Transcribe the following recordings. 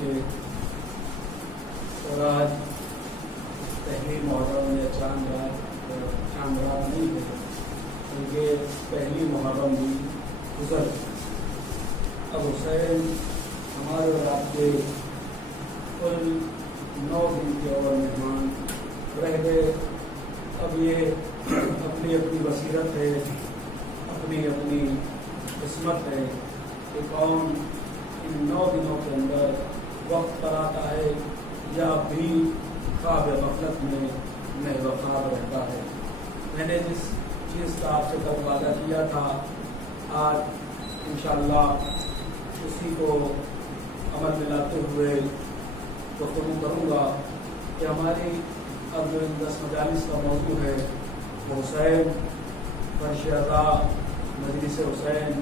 کے اور آج پہلی محرم یا چاند رات نہیں ہے بلکہ پہلی محرم بھی گزر. اب حسین ہمارے اور آپ کے کل 9 دن کے اور مہمان رہ گئے. اب یہ اپنی اپنی بصیرت ہے، اپنی اپنی قسمت ہے کہ کون ان 9 دنوں کے اندر وقت پر آتا ہے یا بھی خواب غفلت میں محو خواب رہتا ہے. میں نے جس چیز کا آپ سے کل وعدہ کیا تھا آج انشاءاللہ اسی کو عمل میں لاتے ہوئے گفتگو کروں گا کہ ہماری اب جو 10 مجالس کا موضوع ہے وہ حسین، فرش عزا، مجلس حسین،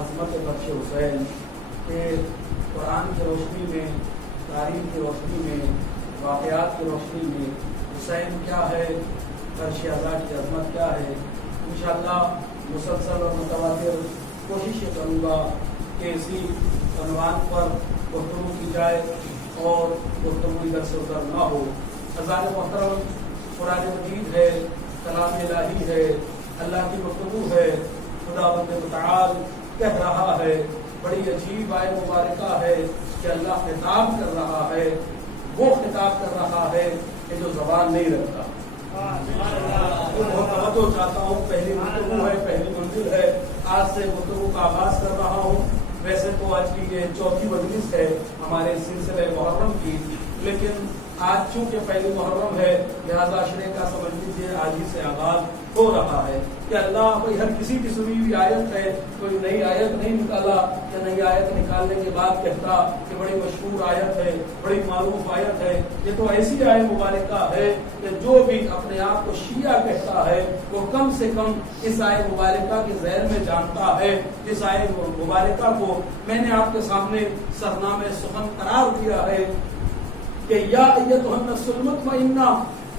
عظمت بخش حسین کہ قرآن کی روشنی میں، تاریخ کی روشنی میں، واقعات کی روشنی میں حسین کیا ہے، فرش عزا کی عظمت کیا ہے. انشاءاللہ مسلسل اور متواتر کوشش یہ کروں گا کہ اسی عنوان پر گفتگو کی جائے اور گفتگو ادھر سے ادھر نہ ہو. حضرات محترم، قرآن مجید ہے، کلام الہی ہے، اللہ کی گفتگو ہے. خداوند متعال کہہ رہا ہے، بڑی عجیب آیت مبارکہ ہے کہ اللہ خطاب کر رہا ہے، وہ خطاب کر رہا ہے کہ جو زبان نہیں رکھتا. بہت توجہ چاہتا ہوں، پہلی گفتگو ہے، پہلی منزل ہے، آج سے گفتگو کا آغاز کر رہا ہوں. ویسے تو آج کی یہ 4تھی مجلس ہے ہمارے سلسلہ محرم کی، لیکن آج چونکہ پہلی محرم ہے لہذا عشرے کا سمجھ لیجیے آج ہی سے آغاز ہو رہا ہے کہ اللہ بھائی ہر کسی کی سنی ہوئی آیت ہے، کوئی نئی آیت نہیں نکالا کہ نئی آیت نکالنے کے بعد کہتا کہ بڑی مشہور آیت ہے، بڑی معروف آیت ہے. یہ تو ایسی آیت مبارکہ ہے کہ جو بھی اپنے آپ کو شیعہ کہتا ہے وہ کم سے کم اس آیت مبارکہ کے ذیل میں جانتا ہے. اس آیت مبارکہ کو میں نے آپ کے سامنے سرنامے سخن قرار دیا ہے کہ یا ایتھا النفس المطمئنہ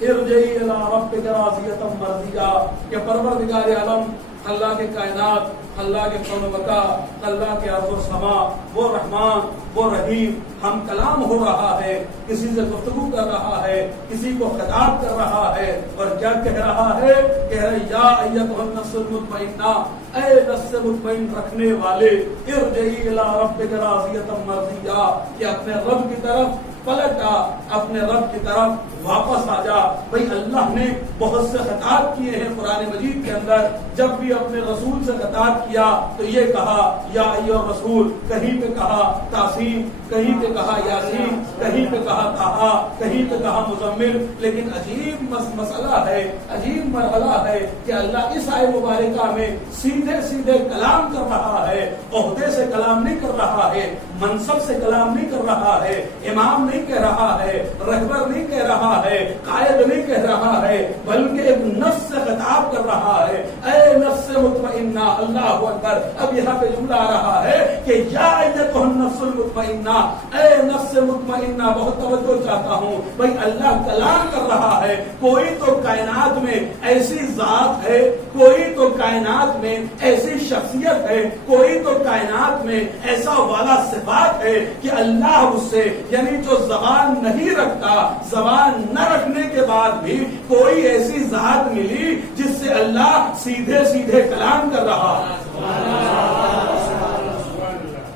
ارجعی الی ربک راضیۃ مرضیہ، کہ پروردگار عالم، اللہ کے کائنات، اللہ کے کون و بقا، اللہ کے ارض و سما، وہ رحمان، وہ رحیم. ہم کلام ہو رہا ہے، کسی سے گفتگو کر رہا ہے، کسی کو خطاب کر رہا ہے، اور کیا کہہ رہا ہے؟ کہہ رہے یا ایتھا النفس المطمئنہ، اے نفس مطمئن رکھنے والے، ارجعی الی ربک راضیۃ مرضیہ، کہ اپنے رب کی طرف پلٹ آ، اپنے رب کی طرف واپس آ جا. بھئی اللہ نے بہت سے خطاب کیے ہیں قرآن مجید کے اندر. جب بھی اپنے رسول سے خطاب کیا تو یہ کہا یا ایھا الرسول، کہیں پہ کہا تاسین، کہیں پہ کہا یاسین، کہیں پہ کہا طٰہٰ، کہیں پہ کہا مزمل. لیکن عجیب مسئلہ ہے، عجیب مرحلہ ہے کہ اللہ اس آیت مبارکہ میں سیدھے سیدھے کلام کر رہا ہے. عہدے سے کلام نہیں کر رہا ہے، منصب سے کلام نہیں کر رہا ہے، امام نہیں کہہ رہا ہے، رہبر نہیں کہہ رہا ہے، قائد نہیں کہہ رہا ہے، بلکہ ایک نفس سے خطاب کر رہا ہے. اے نفس مطمئنہ، اللہ اکبر. اب یہاں پہ جملہ آ رہا ہے کہ یا ایتھا النفس المطمئنہ، اے نفس مطمئنہ. بہت توجہ چاہتا ہوں بھائی، اللہ کلام کر رہا ہے. کوئی تو کائنات میں ایسی ذات ہے، کوئی تو کائنات میں ایسی شخصیت ہے، کوئی تو کائنات میں ایسا والا صفات ہے کہ اللہ اس سے، یعنی جو زبان نہیں رکھتا، زبان نہ رکھنے کے بعد بھی کوئی ایسی ذات ملی جس سے اللہ سیدھے سیدھے کلام کر رہا ہے.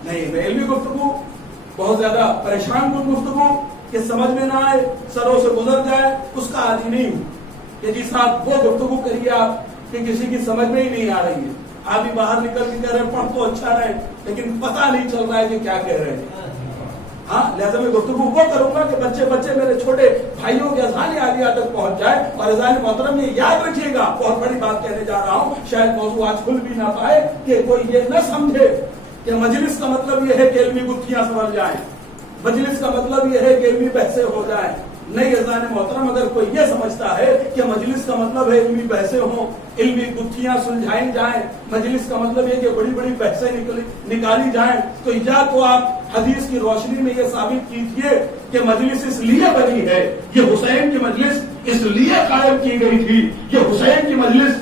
نہیں، میں علمی گفتگو، بہت زیادہ پریشان کن گفتگو کہ سمجھ میں نہ آئے، سروں سے گزر جائے، اس کا عادی نہیں ہوں کہ جی صاحب وہ گفتگو کریے آپ کہ کسی کی سمجھ میں ہی نہیں آ رہی ہے. آپ بھی باہر نکل کے کہہ رہے ہیں پڑھ تو اچھا رہے لیکن پتہ نہیں چل رہا ہے کہ کیا کہہ رہے ہیں. ہاں، لہذا میں گفتگو وہ کروں گا کہ بچے میرے چھوٹے بھائیوں کے اذان عالیہ تک پہنچ جائے. اور اذان محترم یہ یاد رکھیے گا، بہت بڑی بات کہنے جا رہا ہوں، شاید موضوع آج کھل بھی نہ پائے کہ کوئی یہ نہ سمجھے کہ مجلس کا مطلب یہ ہے کہ علمی گتھیاں سمجھ جائیں، مجلس کا مطلب یہ ہے کہ علمی بحثیں ہو جائیں. نہیں اذان محترم، اگر کوئی یہ سمجھتا ہے کہ مجلس کا مطلب ہے علمی بحثیں ہوں، علمی گتھیاں سلجھائی جائیں، مجلس کا مطلب یہ کہ بڑی بڑی بحثیں نکالی جائیں، تو یا تو آپ حدیث کی روشنی میں یہ ثابت کیجیے کہ مجلس اس لیے بنی ہے، یہ حسین کی مجلس اس لیے قائم کی گئی تھی، یہ حسین کی مجلس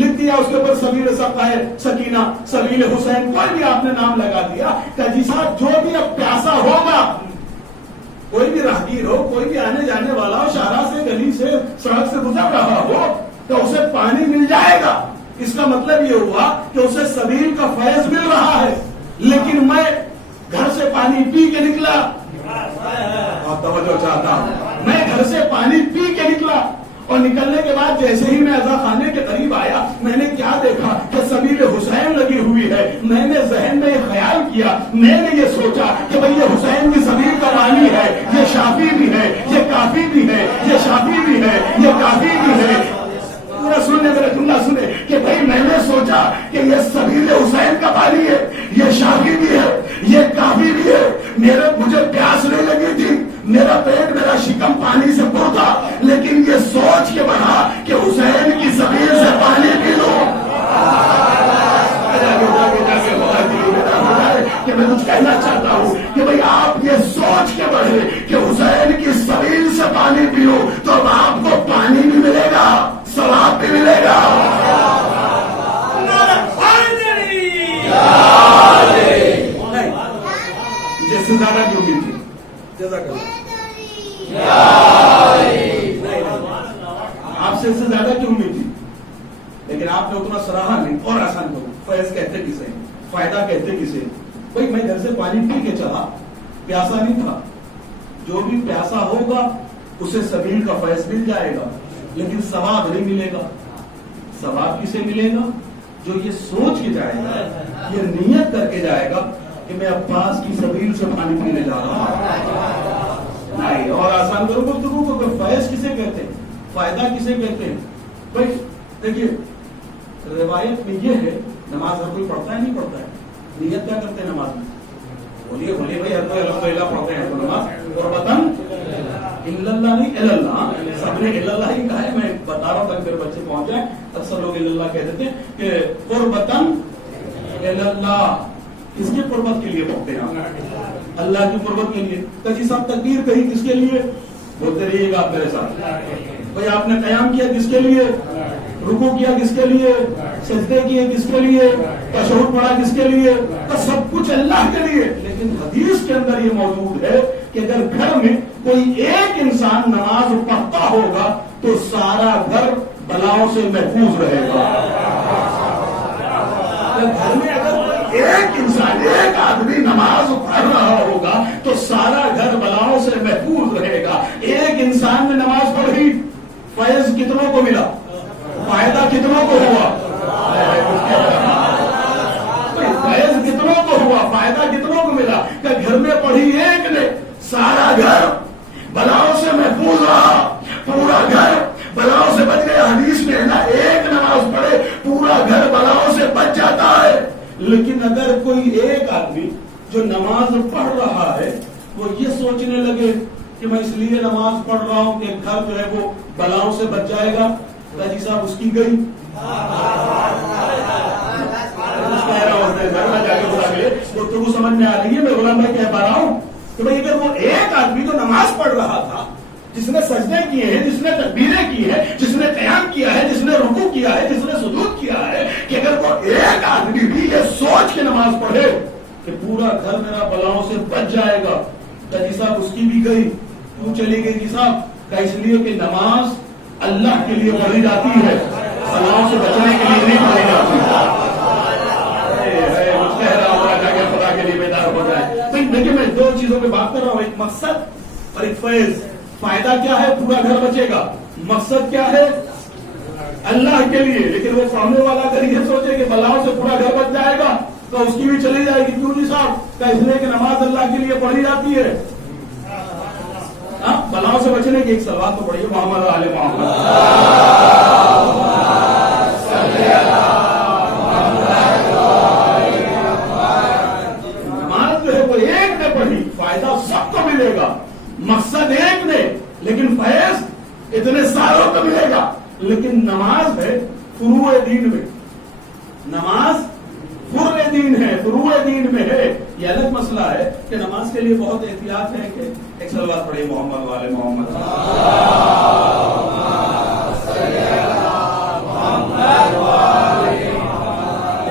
لکھ دیا اس کے اوپر سبیل سقائے سکینہ, سبیل حسین, کوئی بھی آپ نے نام لگا دیا کہ جی صاحب جو بھی اب پیاسا ہوگا, کوئی بھی راہگیر ہو, کوئی بھی آنے جانے والا ہو, شاہراہ سے, گلی سے, سڑک سے گزر رہا ہو, تو اسے پانی مل جائے گا. اس کا مطلب یہ ہوا کہ اسے سبیل کا فیض مل رہا ہے. لیکن میں گھر سے پانی پی کے نکلا, اور توجہ چاہتا ہوں, میں گھر سے پانی پی کے نکلا, اور نکلنے کے بعد جیسے ہی میں عزا خانے کے قریب آیا, میں نے کیا دیکھا کہ سبیل حسین لگی ہوئی ہے. میں نے ذہن میں یہ خیال کیا, میں نے یہ سوچا کہ بھئی یہ حسین کی سبیل کا معنی ہے, یہ شافی بھی ہے, یہ کافی بھی ہے, یہ شافی بھی ہے, یہ کافی بھی ہے. پورا سننے میرا جملہ سنے کہ بھئی میں نے سوچا کہ یہ سبیل حسین کا معنی ہے, یہ شافی بھی ہے, یہ کافی بھی ہے. مجھے پیاس نہیں لگی تھی, میرا پیٹ, میرا شکم پانی سے پر تھا, لیکن یہ سوچ کے بڑھا کہ حسین کی سبیل سے پانی پی لو. کہ میں کچھ کہنا چاہتا ہوں کہ بھئی آپ یہ سوچ کے بڑھے کہ حسین کی سبیل سے پانی پیو, تو اب آپ کو پانی بھی ملے گا, ثواب بھی ملے گا. جس سے زیادہ کیوں بھی تھی, آپ سے اس سے زیادہ کیوں بھی تھی, لیکن آپ نے اتنا سراہا نہیں. اور آسان کرو, فیض کہتے کسے, فائدہ کہتے کسے. بھائی میں گھر سے پانی پی کے چلا, پیاسا نہیں تھا. جو بھی پیاسا ہوگا اسے سبیل کا فیض مل جائے گا, لیکن ثواب نہیں ملے گا. ثواب کسے ملے گا؟ جو یہ سوچ کے جائے گا, یہ نیت کر کے جائے گا کہ میں عباس کی سبیل سے پانی پینے جا رہا ہوں. نہیں, اور آسان کرو گفتگو کو, فیض کسے کہتے ہیں, فائدہ کسے کہتے ہیں. بھائی دیکھیے, روایت میں یہ ہے, نماز ہر کوئی پڑھتا ہے نہیں پڑھتا ہے, نیت کیا کرتے ہیں نماز میں؟ بولیے بولیے بھائی, ہر کوئی الحمدللہ پڑھتے ہیں تو نماز, اور وطن اللہ نہیں اللہ, سب نے اللہ ہی کہا ہے. میں بتا رہا ہوں تاکہ میرے بچے پہنچ جائیں. اکثر لوگ اللہ کہہ دیتے ہیں کہ قربتن اللہ, کس کی قربت کے لیے پڑھتے ہیں؟ اللہ کی قربت کے لیے. کجی صاحب تکبیر کہی کس کے لیے؟ بولتے رہیے گا آپ میرے ساتھ. بھائی آپ نے قیام کیا کس کے لیے, رکوع کیا کس کے لیے, سجدے کیے کس کے لیے, تشہد پڑھا کس کے لیے, تو سب کچھ اللہ کے لیے. لیکن حدیث کے اندر یہ موجود ہے کہ اگر گھر میں کوئی ایک انسان نماز پڑھتا ہوگا تو سارا گھر بلاؤں سے محفوظ رہے گا. گھر میں اگر ایک انسان, ایک آدمی نماز پڑھ رہا ہوگا تو سارا گھر بلاؤں سے محفوظ رہے گا. ایک انسان نے نماز پڑھی, فیض کتنوں کو ملا, فائدہ کتنوں کو ہوا, فیض کتنوں کو ہوا, فائدہ کتنوں کو ملا. کہ گھر میں پڑھی ایک نے, سارا گھر بلاؤں سے محفوظ رہا, پورا گھر بلاؤں سے بچ گیا. حدیث میں ہے نا, ایک نماز پڑھے پورا گھر بلاؤں سے بچ جاتا ہے. لیکن اگر کوئی ایک آدمی جو نماز پڑھ رہا ہے وہ یہ سوچنے لگے کہ میں اس لیے نماز پڑھ رہا ہوں کہ گھر جو ہے وہ بلاؤں سے بچ جائے گا, جی صاحب اس کی گئی. تو سمجھ میں آ رہی ہے, میں غلام بھائی کہہ پا رہا ہوں کہ بھائی اگر وہ ایک آدمی جو نماز پڑھ رہا تھا, جس نے سجدے کیے ہیں, جس نے تکبیریں کی ہے, جس نے قیام کیا ہے, جس نے رکوع کیا ہے, جس نے سجود کیا ہے, کہ اگر وہ ایک آدمی بھی یہ سوچ کے نماز پڑھے کہ پورا گھر میرا بلاؤں سے بچ جائے گا, تو جی صاحب اس کی بھی گئی. کیوں چلی گئی جی صاحب؟ کہ اس لیے کہ نماز اللہ کے لیے پڑھی جاتی ہے, بلاؤں سے بچنے کے لیے نہیں پڑھی جاتی. خدا کے لیے بیدار ہو جائے. دیکھیے میں دو چیزوں پہ بات کر رہا ہوں, ایک مقصد اور ایک فیض. فائدہ کیا ہے؟ پورا گھر بچے گا. مقصد کیا ہے؟ اللہ کے لیے. لیکن وہ سامنے والا اگر یہ سوچے کہ بلاؤں سے پورا گھر بچ جائے گا تو اس کی بھی چلی جائے گی. کیوں جی صاحب؟ کہ اس لیے کہ نماز اللہ کے لیے پڑھی جاتی ہے. بلاؤں سے بچنے کی ایک سلوات تو پڑھیے, محمد آل محمد. نماز جو ہے وہ ایک نے پڑھی, فائدہ سب کو ملے گا. مقصد ایک نے, لیکن فیض اتنے ساروں کو ملے گا. لیکن نماز ہے فروع دین میں, نماز فروع دین ہے, فروع دین میں ہے. یہ الگ مسئلہ ہے کہ نماز کے لیے بہت احتیاط ہے کہ ایک سلوات پڑھیے, محمد والے محمد.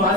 5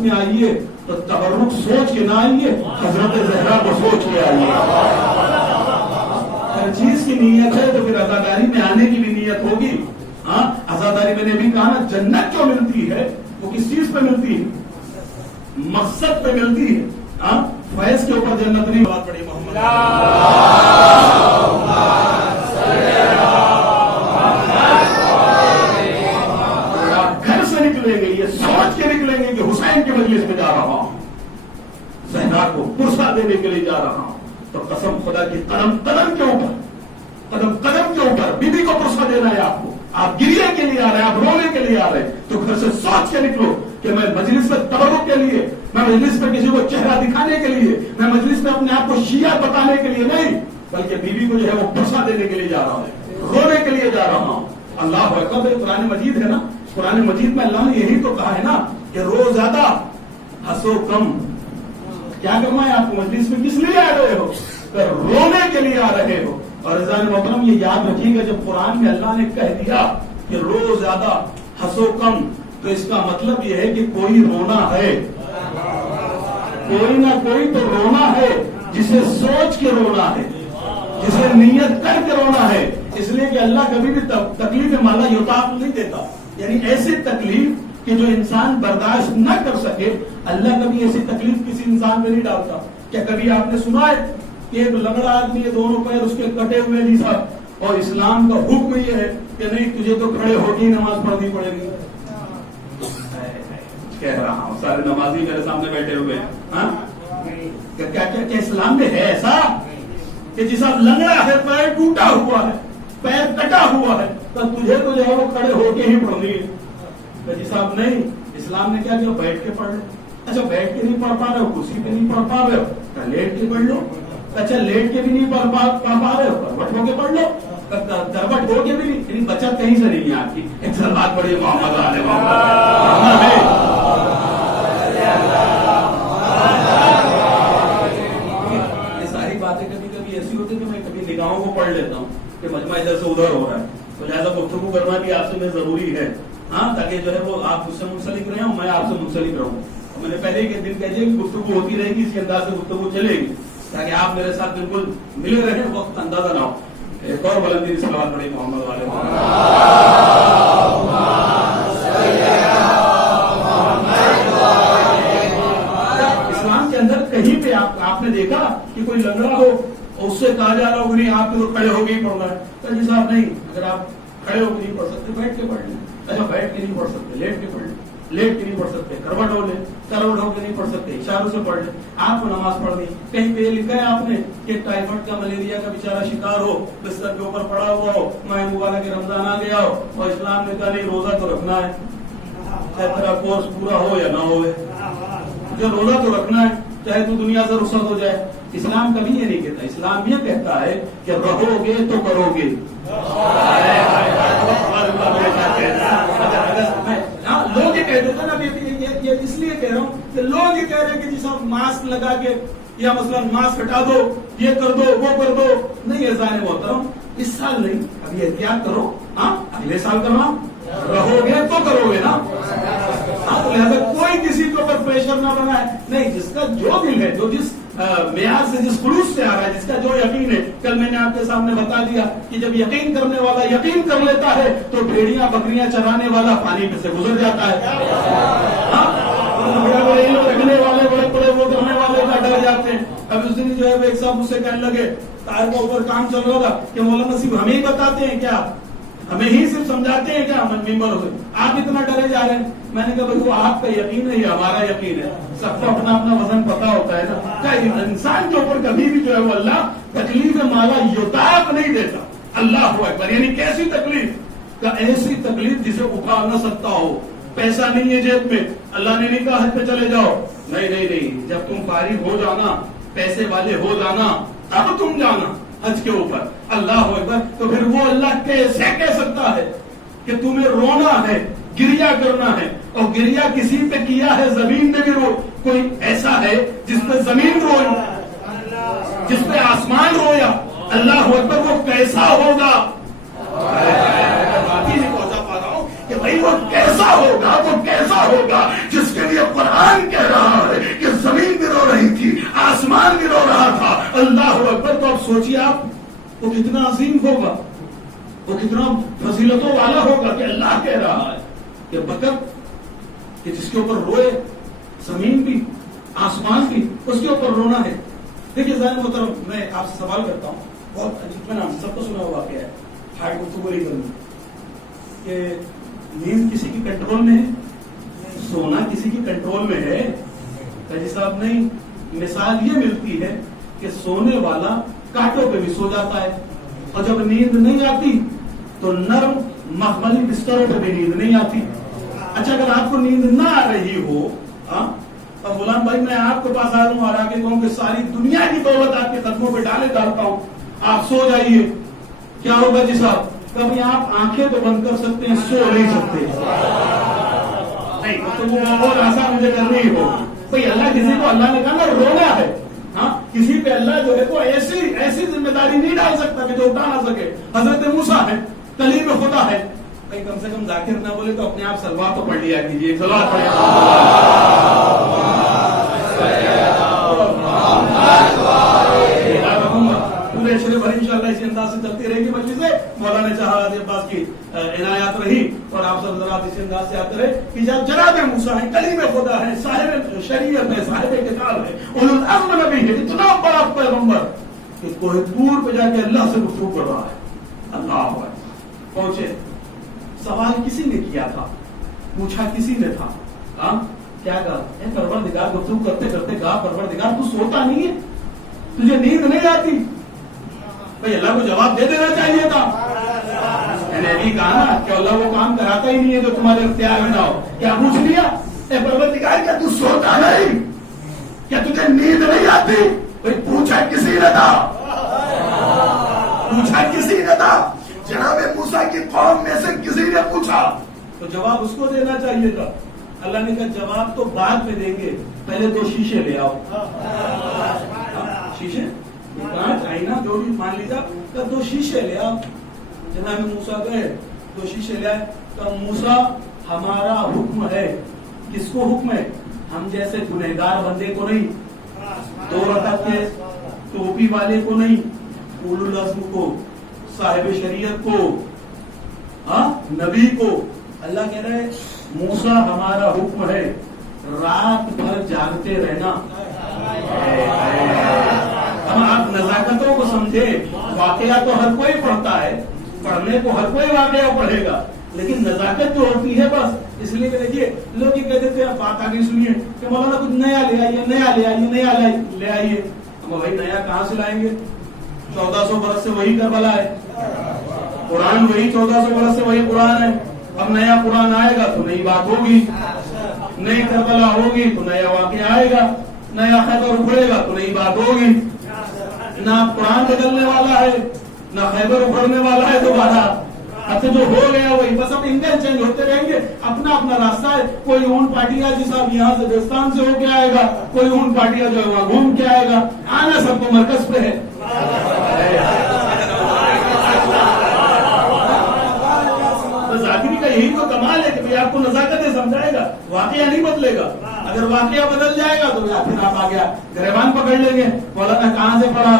میں آئیے تو تبرک سوچ کے نہ آئیے, حضرت زہرا کو سوچ کے آئیے. ہر چیز کی نیت ہے تو پھر عزاداری میں آنے کی بھی نیت ہوگی. ہاں, عزاداری میں نے بھی کہا نا, جنت جو ملتی ہے وہ کس چیز پہ ملتی ہے؟ مقصد پہ ملتی ہے. ہاں, فیض کے اوپر جنت نہیں. بات پڑی محمد گھر سے نکلیں گے یہ سوچ کے نکلیں گے کہ حسین کی مجلس میں جا رہا ہوں, زہرا کو پرسہ دینے کے لیے جا رہا ہوں, تو قسم خدا کی قدم قدم کے اوپر, قدم قدم کے اوپر بیوی کو پرسہ دینا ہے آپ کو. آپ گریے کے لیے آ رہے ہیں, آپ رونے کے لیے آ رہے ہیں, تو گھر سے سوچ کے نکلو کہ میں مجلس میں تبرک کے لیے, میں مجلس میں کسی کو چہرہ دکھانے کے لیے, میں مجلس میں اپنے آپ کو شیعہ بتانے کے لیے نہیں, بلکہ بیوی کو جو ہے وہ پرسہ دینے کے لیے جا رہا ہوں, رونے کے لیے جا رہا ہوں. اللہ اکبر. قرآن مجید ہے نا, قرآن مجید میں اللہ نے یہی تو کہا ہے نا کہ رو زیادہ ہنسو کم. کیا کرنا ہے آپ کو مجلس میں کس لیے آ رہے ہو؟ رونے کے لیے آ رہے ہو. اور عزیزان محترم یہ یاد رکھیے گا, جب قرآن میں اللہ نے کہہ دیا کہ رو زیادہ ہنسو کم, تو اس کا مطلب یہ ہے کہ کوئی رونا ہے, کوئی نہ کوئی تو رونا ہے, جسے سوچ کے رونا ہے, جسے نیت کر کے رونا ہے. اس لیے کہ اللہ کبھی بھی تکلیف مالا یطاق نہیں دیتا, یعنی ایسی تکلیف کہ جو انسان برداشت نہ کر سکے, اللہ کبھی ایسی تکلیف کسی انسان پہ نہیں ڈالتا. کیا کبھی آپ نے سنا ہے کہ ایک لنگڑا آدمی ہے, دونوں پیر اس کے کٹے ہوئے نہیں صاحب, اور اسلام کا حکم یہ ہے کہ نہیں تجھے تو کھڑے ہو کے نماز پڑھنی پڑے گی. کہہ رہا ہوں سارے نمازی میرے سامنے بیٹھے ہوئے ہیں. ہاں, کیا اسلام میں ہے ایسا کہ جس آپ لنگڑا ہے, پیر ٹوٹا ہوا ہے, پیر کٹا ہوا ہے, تو تجھے تو جو ہے وہ کھڑے ہو کے ہی پڑھنی ہے. جی صاحب نہیں, اسلام نے کیا کیا, بیٹھ کے پڑھ لو. اچھا بیٹھ کے نہیں پڑھ پا رہے ہو, کرسی پہ نہیں پڑھ پا رہے ہو, لیٹ کے پڑھ لو. اچھا لیٹ کے بھی نہیں پڑھ پا رہے ہو, کروٹ ہو کے پڑھ لو. کروٹ ہو کے بھی نہیں, یعنی بچت کہیں سے نہیں ہے آپ کی. ایک سر بات پڑی محمد علیہ یہ ساری باتیں کبھی کبھی ایسی ہوتی کہ میں کبھی نگاہوں کو پڑھ لیتا ہوں کہ مجمع ادھر سے ادھر ہو رہا ہے, تو لہٰذا گفتگو کرنا بھی آپ سے میں ضروری ہے. ہاں, تاکہ جو ہے وہ آپ مجھ سے منسلک رہے ہوں, میں آپ سے منسلک رہوں. میں نے پہلے ہی دن کہہ دیا کہ گفتگو ہوتی رہے گی, اسی انداز سے گفتگو چلے گی, تاکہ آپ میرے ساتھ بالکل ملے رہیں, وقت اندازہ نہ ہو. ایک اور بلندی سے بات پڑی محمد والے. اسلام کے اندر کہیں پہ آپ نے دیکھا کہ کوئی لنگڑا ہو اس سے کہا جا رہا ہو نہیں آپ کو کھڑے ہو کے ہی پڑھنا ہے. تو جی صاحب نہیں, اگر آپ کھڑے ہو کے نہیں پڑھ سکتے بیٹھ کے پڑھ لیں. اچھا بیٹھ کے نہیں پڑھ سکتے, لیٹ کے پڑھ لیں. لیٹ کے نہیں پڑھ سکتے, کروٹ ہو لیں. کروٹ ہو کے نہیں پڑھ سکتے, اشاروں سے پڑھ لیں. آپ کو نماز پڑھنی, کہیں پہ لکھا ہے آپ نے کہ ٹائیفائڈ کا ملیریا کا بیچارہ شکار ہو, بستر کے اوپر پڑا ہوا ہو, ماہ مبارک کے رمضان آ گیا ہو, اور اسلام نے کہا نہیں روزہ تو رکھنا ہے, چاہے تیرا کورس پورا ہو یا نہ ہو, جو روزہ تو رکھنا ہے چاہے تو دنیا سے رخصت ہو جائے. اسلام کبھی یہ نہیں کہتا, اسلام یہ کہتا ہے کہ رہو گے تو کرو گے. لوگ یہ کہہ دیتے نا, اس لیے کہہ رہا ہوں کہ لوگ یہ کہہ رہے ہیں کہ جی صاحب ماسک لگا کے یا مثلا ماسک ہٹا دو, یہ کر دو, وہ کر دو. نہیں, ایسا نہیں ہوتا ہوں, اس سال نہیں, ابھی احتیاط کرو. ہاں, اگلے سال کرنا, رہو گے تو کرو گے نا. تو لہٰذا کوئی کسی کے اوپر پریشر نہ بنائے. نہیں, جس کا جو دل ہے, جو جس معیار سے, جس خلوص سے آ رہا ہے, جس کا جو یقین ہے. کل میں نے آپ کے سامنے بتا دیا کہ جب یقین کرنے والا یقین کر لیتا ہے تو بھیڑیاں بکریاں چرانے والا پانی پہ سے گزر جاتا ہے. رکھنے والے بڑے بڑے وہ کرنے والے کا ڈر جاتے ہیں. ابھی اس دن جو ہے ایک صاحب مجھ سے کہنے لگے, تار کے اوپر کام چل رہا تھا کہ مولانا صرف ہمیں ہی بتاتے ہیں کیا, ہمیں ہی صرف سمجھاتے ہیں کیا ممبر سے, آپ اتنا ڈرے جا رہے ہیں. میں نے کہا بھائی وہ آپ کا یقین ہے یا ہمارا یقین ہے, سب کو اپنا اپنا وزن پتا ہوتا ہے نا. کیا انسان کے اوپر کبھی بھی جو ہے وہ اللہ تکلیف مالا یطاق نہیں دیتا. اللہ اکبر. یعنی کیسی تکلیف, ایسی تکلیف جسے اٹھا نہ سکتا ہو. پیسہ نہیں ہے جیب میں, اللہ نے نہیں کہا حج پہ چلے جاؤ, نہیں نہیں نہیں, جب تم فارغ ہو جانا, پیسے والے ہو جانا, تب تم جانا حج کے اوپر. اللہ اکبر. تو پھر وہ اللہ کیسے کہہ سکتا ہے کہ تمہیں رونا ہے, گریا کرنا ہے, اور گریا کسی پہ کیا ہے زمین میں بھی رو. کوئی ایسا ہے جس پہ زمین روئی, جس پہ آسمان رویا. اللہ اکبر. وہ کیسا ہوگا, کہ بھائی وہ کیسا ہوگا, وہ کیسا ہوگا جس کے جب یہ قرآن کہہ رہا ہے کہ زمین بھی رو رہی تھی، آسمان بھی رو رہا تھا، اللہ اکبر، تو اب سوچیے آپ وہ کتنا عظیم ہوگا، وہ کتنا فضیلتوں والا ہوگا کہ اللہ کہہ رہا ہے کہ بکر کہ جس کے اوپر روئے زمین بھی آسمان بھی، اس کے اوپر رونا ہے۔ دیکھیے ظاہر محترم، میں آپ سے سوال کرتا ہوں، بہت عجیب، میں نام سب کو سنا ہوا واقعہ ہے، ہارڈ گفتگو نہیں کرنی، کہ نیند کسی کی کنٹرول میں ہے، سونا کسی کی کنٹرول میں ہے؟ قاضی صاحب نہیں، مثال یہ ملتی ہے کہ سونے والا کانٹوں پہ بھی سو جاتا ہے، اور جب نیند نہیں آتی تو نرم مخملی بستروں پہ بھی نیند نہیں آتی۔ اچھا اگر آپ کو نیند نہ آ رہی ہو اور غلام بھائی میں آپ کے پاس آ رہا ہوں اور آگے کہوں کہ ساری دنیا کی دولت آپ کے قدموں پہ ڈالتا ہوں، آپ سو جائیے، کیا ہوگا جی صاحب؟ کبھی آپ آنکھیں تو بند کر سکتے ہیں، سو نہیں سکتے۔ نہیں تو وہ اور آسان مجھے کرنی ہو بھائی، اللہ کسی کو، اللہ نے کہا نا رونا ہے، کسی پہ اللہ جو ہے تو ایسی ذمہ داری نہیں ڈال سکتا کہ جو اٹھا نہ سکے۔ حضرت موسیٰ ہے، کلیم خدا ہے، بھائی کم سے کم ذاکر نہ بولے تو اپنے آپ سلوات تو پڑھ لیا کیجیے، سلوات پڑھ پورے شریف بھر انشاءاللہ اسی انداز سے چلتی رہے گی مجلسیں۔ مولانا نے چاہا حضرت عباس کی عنایات رہی اور آپ سب حضرات اسی انداز سے آتے رہے کہ جب جناب موسیٰ ہیں، کلیم خدا ہے، صاحب شریعت ہے، صاحب کتاب ہے، اولو العزم نبی ہے، اتنا بڑا پیغمبر کہ کوہ طور پہ جا کے اللہ سے گفتگو کر رہا ہے۔ اللہ پہنچے، سوال کسی نے کیا تھا، پوچھا کسی نے تھا، کیا کہا؟ اے پروردگار، گفتگو کرتے کرتے کہا پروردگار تو سوتا نہیں ہے، تجھے نیند نہیں آتی؟ بھئی اللہ کو جواب دے دینا چاہیے تھا۔ میں نے ابھی کہا نا کہ اللہ وہ کام کراتا ہی نہیں ہے جو تمہارے اختیار میں نہ ہو۔ کیا پوچھ لیا؟ اے پروردگار کیا تو سوتا نہیں؟ کیا تجھے نیند نہیں آتی؟ بھئی پوچھا کسی نے تھا، پوچھا کسی نے تھا، جناب موسیٰ کی قوم میں سے کسی نے پوچھا تو جواب اس کو دینا چاہیے تھا۔ اللہ نے کہا جواب تو بعد میں دیں گے، پہلے 2 شیشے لے آؤ۔ شیشے کانچ آئینہ جو بھی مان لیجیے، کہ 2 شیشے لے آؤ۔ جناب موسیٰ گئے، 2 شیشے لے آئے، کہ موسیٰ ہمارا حکم ہے، کس کو حکم ہے؟ ہم جیسے گنہگار بندے کو نہیں، 2 رکعت کے ٹوپی والے کو نہیں، اولو العزم کو، صاحب شریعت کو، نبی کو۔ اللہ کہہ رہے موسیٰ ہمارا حکم ہے رات بھر جاگتے رہنا۔ ہم آپ نزاکتوں کو سمجھے، واقعہ تو ہر کوئی پڑھتا ہے، پڑھنے کو ہر کوئی واقعہ پڑھے گا، لیکن نزاکت جو ہوتی ہے بس اس لیے کہ دیکھیے لوگ یہ کہتے تھے بات آگے سنیے کہ مولانا کچھ نیا لے آئیے، نیا لے آئیے، نیا لے آئیے۔ ہم بھائی نیا کہاں سے لائیں گے؟ 1400 برس سے وہی کربلا ہے، قرآن وہی 1400 برس سے وہی قرآن ہے۔ اب نیا قرآن آئے گا تو نئی بات ہوگی، نئی کربلا ہوگی تو نیا واقعہ آئے گا، نیا خیبر اکھڑے گا تو نئی بات ہوگی۔ نہ قرآن بدلنے والا ہے نہ خیبر اکھڑنے والا ہے دوبارہ، اب جو ہو گیا وہی بس، اب انجن چینج ہوتے رہیں گے، اپنا اپنا راستہ ہے۔ کوئی اون پارٹیا جی صاحب یہاں سے بلوچستان سے ہو کے آئے گا، کوئی اون پارٹیا جو ہے وہاں گھوم کے آئے گا، آنا سب کو مرکز پہ ہے۔ ذاکری کا یہی تو کمال ہے کہ آپ کو نزاکتیں سمجھائے گا، واقعہ نہیں بدلے گا۔ اگر واقعہ بدل جائے گا تو پھر آپ آگے گریبان پکڑ لیں گے، مولانا کہاں سے پڑھا،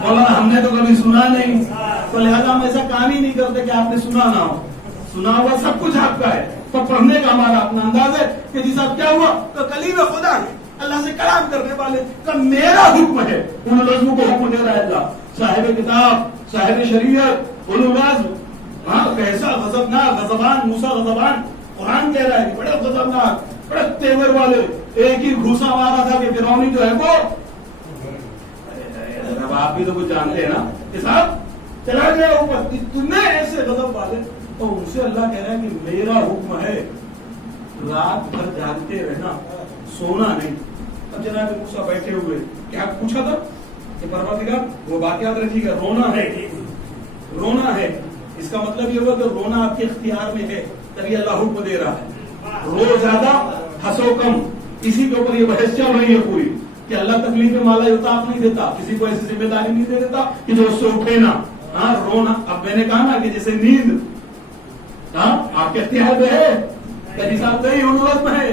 مولانا ہم نے تو کبھی سنا نہیں، تو لہذا ہم ایسا کام ہی نہیں کرتے کہ آپ نے سنا نہ ہو، سنا ہوا سب کچھ آپ کا ہے۔ تو پڑھنے کا ہمارا اپنا انداز ہے کہ جی صاحب کیا ہوا، تو کلیم خدا ہے، اللہ سے کلام کرنے والے کا میرا حکم ہے، ان لفظوں کو حکم دے رہا ہے اللہ، صاحب کتاب، صاحب شریعت، اولو العزم۔ کیسا غضبناک، غضبان موسیٰ غضبان، قرآن کہہ رہا ہے کہ بڑے غضبناک، بڑے تیور والے، ایک ہی گھوسا مارا تھا کہ فرعونی جو ہے وہ، اب آپ بھی تو کچھ جانتے ہیں نا کہ صاحب چلا گیا اوپر، اتنے ایسے غضب والے، تو ان سے اللہ کہہ رہا ہے کہ میرا حکم ہے رات بھر جاگتے رہنا، سونا نہیں۔ اب جناب موسیٰ بیٹھے ہوئے، کیا پوچھا تھا کہ پروردگار وہ بات یاد رکھیے گا، رونا ہے، رونا ہے، اس کا مطلب یہ ہوا کہ رونا آپ کے اختیار میں ہے، تبھی اللہ حکم دے رہا ہے۔ رو زیادہ ہنسو کم، اسی کے اوپر یہ بحث چل رہی ہے پوری کہ اللہ تکلیف میں مالا یطاق نہیں دیتا، کسی کو ایسی ذمہ داری نہیں دے دیتا کہ جو اس سے اٹھے نا۔ رونا، اب میں نے کہا نا کہ جیسے نیند آپ کے اختیار میں ہے، کبھی صاحب کئی انورت میں ہے،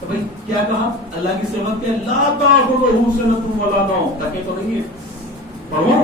تو بھائی کیا کہا اللہ کی صفت کیا لا تأخذہ سنۃ ولا نوم تاکہ تو نہیں ہے پڑھو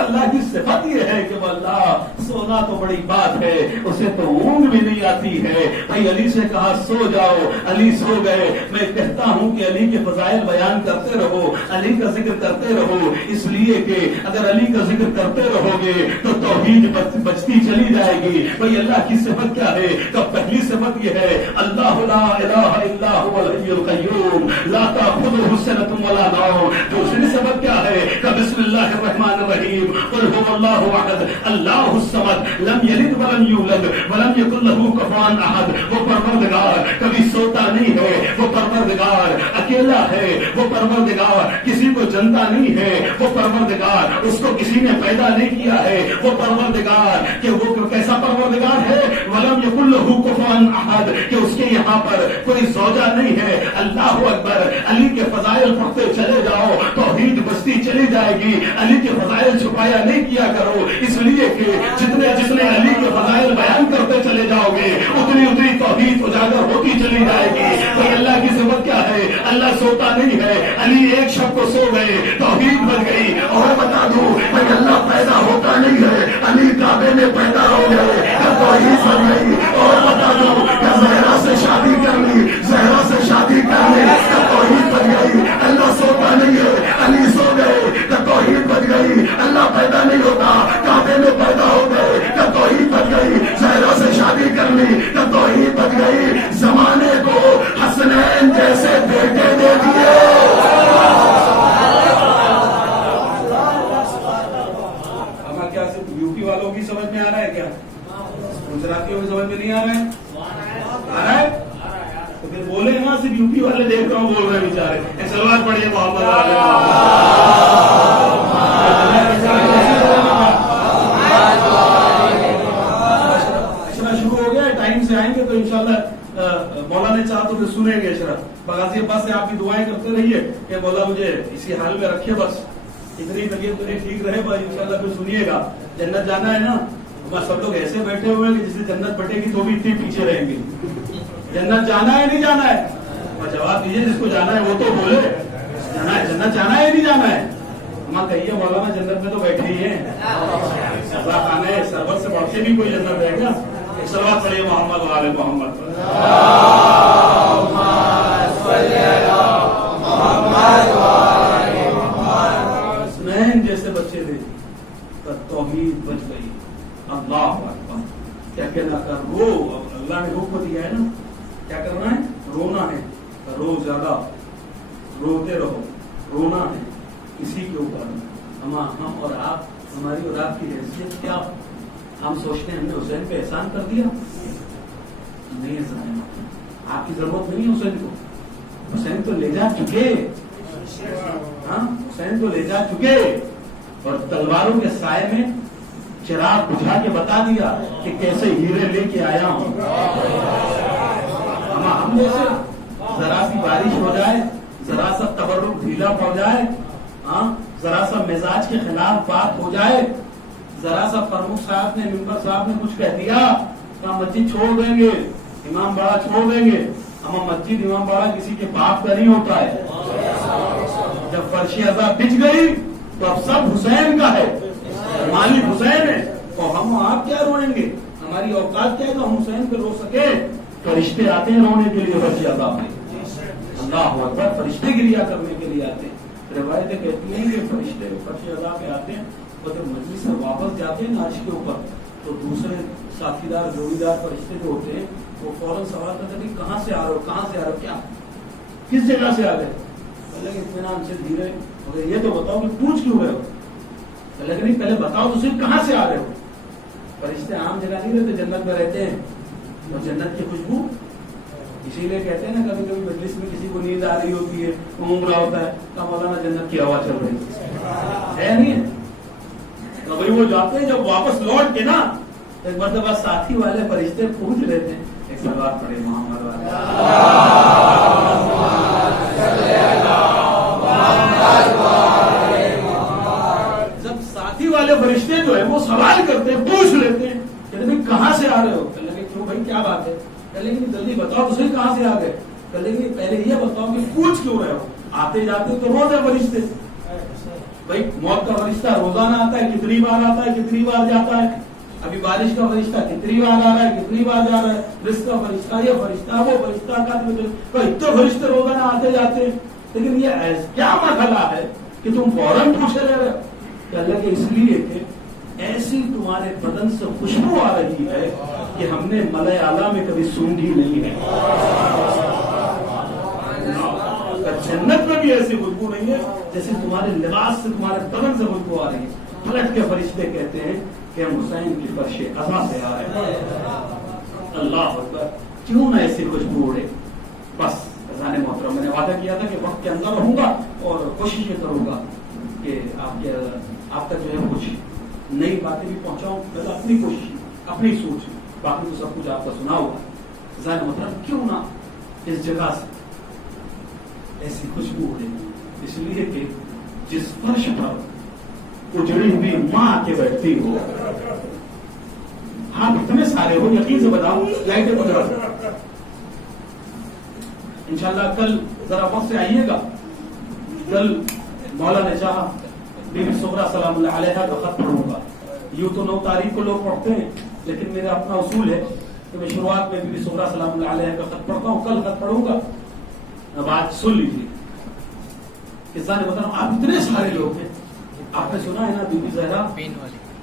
اللہ کی صفت یہ ہے کہ اللہ سونا تو بڑی بات ہے اسے تو اونگ بھی نہیں آتی ہے بھائی علی سے کہا سو جاؤ علی سو گئے میں کہتا ہوں کہ علی کے فضائل بیان کرتے رہو علی کا ذکر کرتے رہو اس لیے کہ اگر علی کا ذکر کرتے رہو گے تو توحید بچتی چلی جائے گی بھائی اللہ کی صفت کیا ہے تو پہلی صفت یہ ہے اللہ لا الہ الا هو الحی القیوم لا تأخذہ سنۃ ولا نوم دوسری صفت کیا ہے کہ بسم اللہ الرحمن الرحیم قل هو اللہ احد اللہ الصمد لم یلد ولم یولد ولم یکن له کفوا احد وہ پروردگار کبھی سوتا نہیں ہے وہ پروردگار اکیلا ہے وہ پروردگار کسی کو جانتا نہیں ہے وہ پروردگار اس کو کسی نے پیدا نہیں کیا ہے وہ پروردگار کہ وہ کیسا پروردگار ہے ولم یکن له کفوا احد کہ اس کے یہاں پر کوئی زوجہ نہیں ہے اللہ اکبر علی کے فضائل پڑھتے چلے جاؤ توحید بستی چلی جائے گی علی کے فضائل چھپایا نہیں کیا کرو اس لیے کہ جتنے علی کے فضائل بیان کرتے چلے جاؤ گے اتنی توحید اجاگر ہوتی چلی جائے گی تو اللہ کی صفت کیا ہے اللہ سوتا نہیں ہے علی ایک شب کو سو گئے توحید بن گئی اور بتا دوں بھائی اللہ پیدا ہوتا نہیں ہے علی کعبے میں پیدا ہو گئے توحید بن گئی اور بتا دوں کہ زہرا سے شادی کر لی زہرا سے شادی کر لی توحید بن گئی اللہ سوتا نہیں ہے علی سو گئے توحید بن گئی اللہ پیدا نہیں ہوتا کعبے میں پیدا ہو گئے توحید بن گئی زہرا سے شادی کر لی توحید بن گئی زمانے کو حسنین جیسے بیٹے دے دیے ہمارا کیا صرف یو پی والوں کی سمجھ میں آ رہا ہے کیا گجراتیوں کی سمجھ میں نہیں آ رہا ہے آ رہا ہے تو پھر بولے نا صرف یو پی والے دیکھ رہا ہوں بول رہے ہیں بیچارے سلوات پڑھیے محمد شروع ہو گیا ٹائم سے آئیں گے تو انشاءاللہ مولا نے چاہا تو پھر سنیں گے اشرف غازی عباس سے آپ کی دعائیں کرتے رہیے کہ مولا مجھے اسی حال میں رکھے بس اتنی طبیعت میری ٹھیک رہے بس انشاءاللہ پھر سنیے گا جنت جانا ہے نا سب لوگ ایسے بیٹھے ہوئے ہیں کہ جسے جنت بٹے گی تو بھی اتنی پیچھے رہیں گے جنت جانا ہے نہیں جانا ہے اور جواب دیجیے جس کو جانا ہے وہ تو بولے جنت جانا ہے نہیں جانا ہے ہم کہیے مولانا جنت میں تو بیٹھے ہی ہیں خانے سربت سے بڑھ کے بھی کوئی جنت رہے گا ایک سلوات پڑھیے محمد وآل محمد سنین جیسے بچے تھے توحید بچ گئی اللہ اکبر کیا کہنا کر رو اللہ نے حکم دیا ہے نا کیا کرنا ہے رونا ہے رو زیادہ روتے رہو رونا ہے کسی کے اوپر ہم اور آپ ہماری اور آپ کی حیثیت کیا ہم سوچتے ہیں ہم نے حسین پہ احسان کر دیا نہیں احسان آپ کی ضرورت نہیں ہے حسین کو حسین تو لے جا چکے ہاں حسین تو لے جا چکے اور تلواروں کے سائے میں چراغ بجھا کے بتا دیا کہ کیسے ہیرے لے کے آیا ہوں ہم جیسے ذرا سی بارش ہو جائے ذرا سا تبرک ڈھیلا پڑ جائے ہاں ذرا سا مزاج کے خلاف بات ہو جائے ذرا سا پرمکھ صاحب نے ممبر صاحب نے کچھ کہہ دیا تو ہم مسجد چھوڑ دیں گے امام باڑہ چھوڑ دیں گے ہم مسجد امام باڑہ کسی کے باپ کا نہیں ہوتا ہے جب فرش ازا بچ گئی تو اب سب حسین کا ہے مالک حسین ہے اور ہم آپ کیا روئیں گے ہماری اوقات کیا ہے تو ہم حسین پہ رو سکے فرشتے آتے ہیں رونے کے لیے فرش ازا میں اللہ اکبر فرشتے گریا کرنے کے لیے آتے ہیں روایتیں کہتی ہیں کہ فرشتے فرش ازا پہ آتے ہیں اور جب مجلس سے واپس جاتے ہیں عرش کے اوپر تو دوسرے ساتھی دار جوڑی دار فرشتے جو ہوتے ہیں وہ فوراً سوال کرتے ہیں کہ کہاں سے آ رہے ہو کہاں سے آ رہے ہو کیا کس جگہ سے آ گئے اللہ کے اطمینان سے دھیرے یہ تو بتاؤ کہ پوچھ کیوں رہے ہو اللہ کہ نہیں پہلے بتاؤ تو صرف کہاں سے آ رہے ہو فرشتے عام جگہ نہیں رہتے جنت میں رہتے ہیں اور جنت کی خوشبو اسی لیے کہتے ہیں نا کبھی کبھی مجلس میں کسی کو نیند آ رہی ہوتی ہے اونگ رہا ہوتا ہے تو مولانا جنت کی ہوا چل رہی ہے نہیں ہے تو بھائی وہ جاتے ہیں جب واپس لوٹ کے نا ایک مرتبہ ساتھی والے فرشتے پوچھ لیتے ہیں ایک سوال پڑے محمد جب ساتھی والے لیکن جلدی بتاؤ تو صحیح کہاں سے آ گئے؟ لیکن پہلے یہ بتاؤ کہ پوچھ کیوں رہے ہو؟ آتے جاتے تو روز ہے فرشتے. بھائی موت کا فرشتہ روزانہ آتا ہے, کتنی بار آتا ہے, کتنی بار جاتا ہے. ابھی بارش کا فرشتہ کتنی بار آ رہا ہے, کتنی بار جا رہا ہے. رزق کا فرشتہ, یہ فرشتہ, وہ فرشتہ, اتنے فرشتے روزانہ آتے جاتے ہیں. لیکن یہ کیا مرحلہ ہے کہ تم فوراً پوچھے رہے ہو؟ کہ اللہ کے اس لیے کہ ایسی تمہارے بدن سے خوشبو آ رہی ہے کہ ہم نے ملائے اعلیٰ میں کبھی سونگھی نہیں ہے. جنت میں بھی ایسی خوشبو نہیں ہے جیسے تمہارے لباس سے, تمہارے بدن سے خوشبو آ رہی ہے. پلٹ کے فرشتے کہتے ہیں کہ ہم حسین کی فرش عزا سے آ رہے ہیں. اللہ اکبر, کیوں نہ ایسی خوشبو اڑے. بس اذان محترم, میں نے وعدہ کیا تھا کہ وقت کے اندر رہوں گا اور کوشش یہ کروں گا کہ آپ تک جو ہے کچھ نئی باتیں بھی پہنچاؤں. میں اپنی کوشش, اپنی سوچ, باقی تو سب کچھ آپ کا سنا ہوگا. اذان محترم, کیوں نہ اس جگہ سے ایسی خوشبو اڑے, اس لیے کہ جس فرش پر اجڑی ہوئی ماں آ کے بیٹھتی ہو. ہاں اتنے سارے ہو, یقین سے بتاؤ, لائٹیں بجا. انشاءاللہ کل ذرا وقت سے آئیے گا. کل مولا نے چاہا بی بی سغرا سلام اللہ علیہا کا خط پڑھوں گا. یوں تو 9 تاریخ کو لوگ پڑھتے ہیں, لیکن میرا اپنا اصول ہے کہ میں شروعات میں بی بی سغرا سلام اللہ علیہا کا خط پڑھتا ہوں. کل خط پڑھوں گا. اب آج سن لیجیے کہ ظاہر بتاؤں, آپ اتنے سارے لوگ ہیں. آپ نے سنا ہے نا بی بی زہرا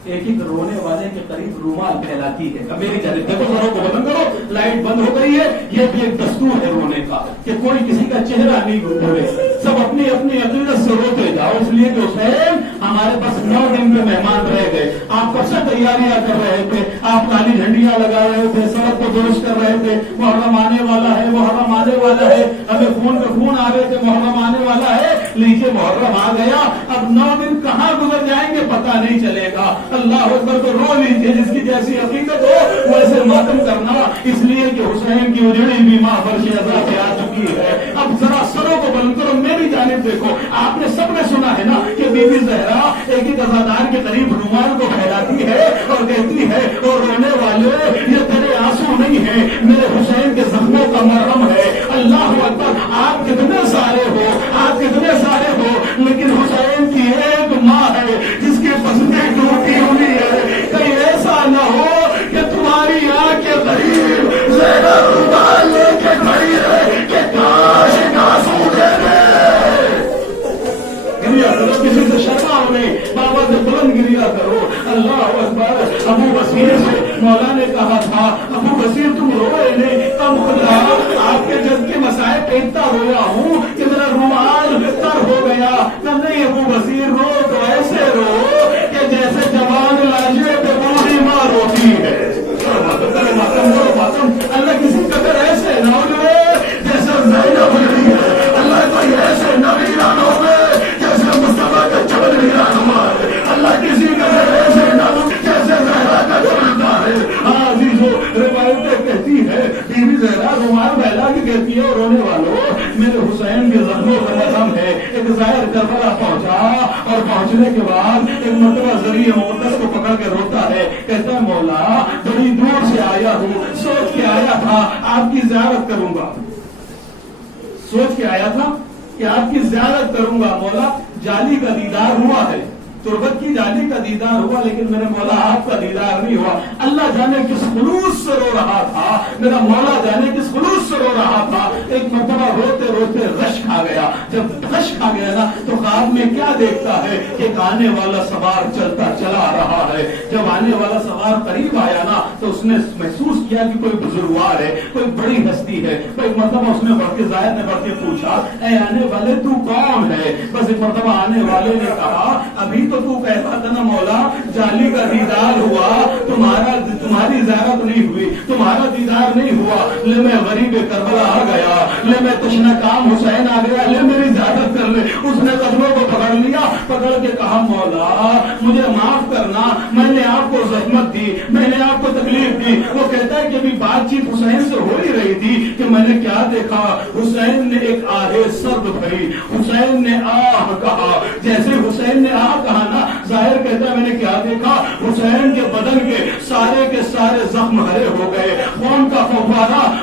ایک ایک رونے والے کے قریب رومال پھیلاتی ہے. اب میری جانب دیکھو, گھروں کو بند کرو, لائٹ بند ہو گئی ہے. یہ بھی ایک دستور ہے رونے کا کہ کوئی کسی کا چہرہ نہیں گھومے, سب اپنی اپنی عقیدت سے روتے جاؤ. اس لیے کہ حسین ہمارے پاس 9 دن کے مہمان رہ گئے. آپ کب سے تیاریاں کر رہے تھے, آپ کالی جھنڈیاں لگا رہے تھے, سڑک کو درست کر رہے تھے. محرم آنے والا ہے, محرم آنے والا ہے. ہمیں خون پہ خون آ رہے تھے, محرم آنے والا ہے. لیجیے محرم آ گیا. اب 9 دن کہاں گزر جائیں گے پتہ نہیں چلے گا. اللہ اکبر, تو رو لیجیے. جس کی جیسی عقیدت ہو ویسے ماتم کرنا. اس لیے کہ حسین کی اجڑی بھی ماں فرش عزا سے آ چکی ہے. اب ذرا سروں کو بلند کرو, میری جانب دیکھو. آپ نے سب نے سنا ہے نا کہ بی بی زہرا ایک ایک عزادار کے قریب رومال کو پھیلاتی ہے اور کہتی ہے, اور رونے والے یہ تیرے آنسو نہیں ہے, میرے حسین کے زخموں کا مرہم ہے. اللہ اکبر, آپ کتنے سارے ہو, آپ کتنے سارے ہو, لیکن حسین کی ایک ماں ہے جس کے پسندیں ٹوٹی ہوئی ہے. کہیں ایسا نہ ہو کہ تمہاری آنکھ کے قریب زہرا رومال لے کے کھڑی ہے کہ کاش آنسو دے دے. گریا کرو, کسی سے شرماؤ نہیں, بابا سے بلند گریا کرو. اللہ اکبر. ابو بصیر سے مولا نے کہا تھا, ابو بصیر تم روئے نہیں, کم خدا آپ کے جد کے مسائل پہ اتنا رویا ہوں کہ میرا رومال تر ہو گیا. نہیں ابو بصیر, رو تو ایسے رو کہ جیسے جوان لاجے پہ بوڑھی ماں روتی ہے. اللہ کسی قدر ایسے نہ ہو جیسے زینب ہوئی ہے. اللہ کوئی ایسے نویران ہو جیسے مصطفیٰ کا چمن ویران ہوا ہے. اللہ کسی قدر ایسے نہ ہو جیسے زہرا کا چمنتا ہے. ہاں عزیزو, روایتیں کہتی ہے بی بی زہرا رومال پھیلا کے کہتی ہے, اور رونے والوں میرے حسین کے زخموں کا مرہم ہے. ایک ظاہر کربلا پہنچا, اور پہنچنے کے بعد ایک مرتبہ ذریعہ مقدس کو پکڑ کے روتا ہے. کہتا ہے مولا بڑی دور سے آیا ہوں, سوچ کے آیا تھا آپ کی زیارت کروں گا. سوچ کے آیا تھا کہ آپ کی زیارت کروں گا. مولا جالی کا دیدار ہوا ہے, تربت کی جالی کا دیدار ہوا, لیکن میرے مولا آپ کا دیدار نہیں ہوا. اللہ جانے کس خلوص سے رو رہا تھا, میرا مولا جانے کس خلوص سے رو رہا تھا. ایک مرتبہ روتے روتے غش کھا گیا. جب غش کھا گیا نا تو خواب میں کیا دیکھتا ہے کہ آنے والا سوار چلتا چلا رہا ہے. جب آنے والا سوار قریب آیا نا تو اس نے محسوس کیا کہ کوئی بزرگوار ہے, کوئی بڑی ہستی ہے. تو ایک مرتبہ اس نے بڑھ کے ظاہر نے بڑھ کے پوچھا, اے آنے والے تو کون ہے؟ بس ایک مرتبہ آنے والے نے کہا, ابھی تو کہتا تھا نا مولا جالی کا دیدار ہوا, تمہاری زیارت نہیں ہوئی, تمہارا دیدار نہیں ہوا. لے میں غریب کربلا آ گیا, لے میں تشنہ کام حسین آ گیا, لے میری زیارت کر لے. اس نے قدموں کو پکڑ لیا, پکڑ کے کہا مولا مجھے معاف کرنا, میں نے آپ کو زحمت دی, میں نے آپ کو تکلیف دی. وہ کہتا ہے کہ ابھی بات چیت حسین سے ہو ہی رہی تھی کہ میں نے کیا دیکھا, حسین نے ایک آہ سرد بھری, حسین نے آہ کہا. جیسے حسین نے آہ کہا نا, ظاہر کہتا ہے میں نے کیا دیکھا, حسین کے بدن کے سارے زخم ہرے ہو گئے, خون کا فوارہ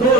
2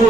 2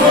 2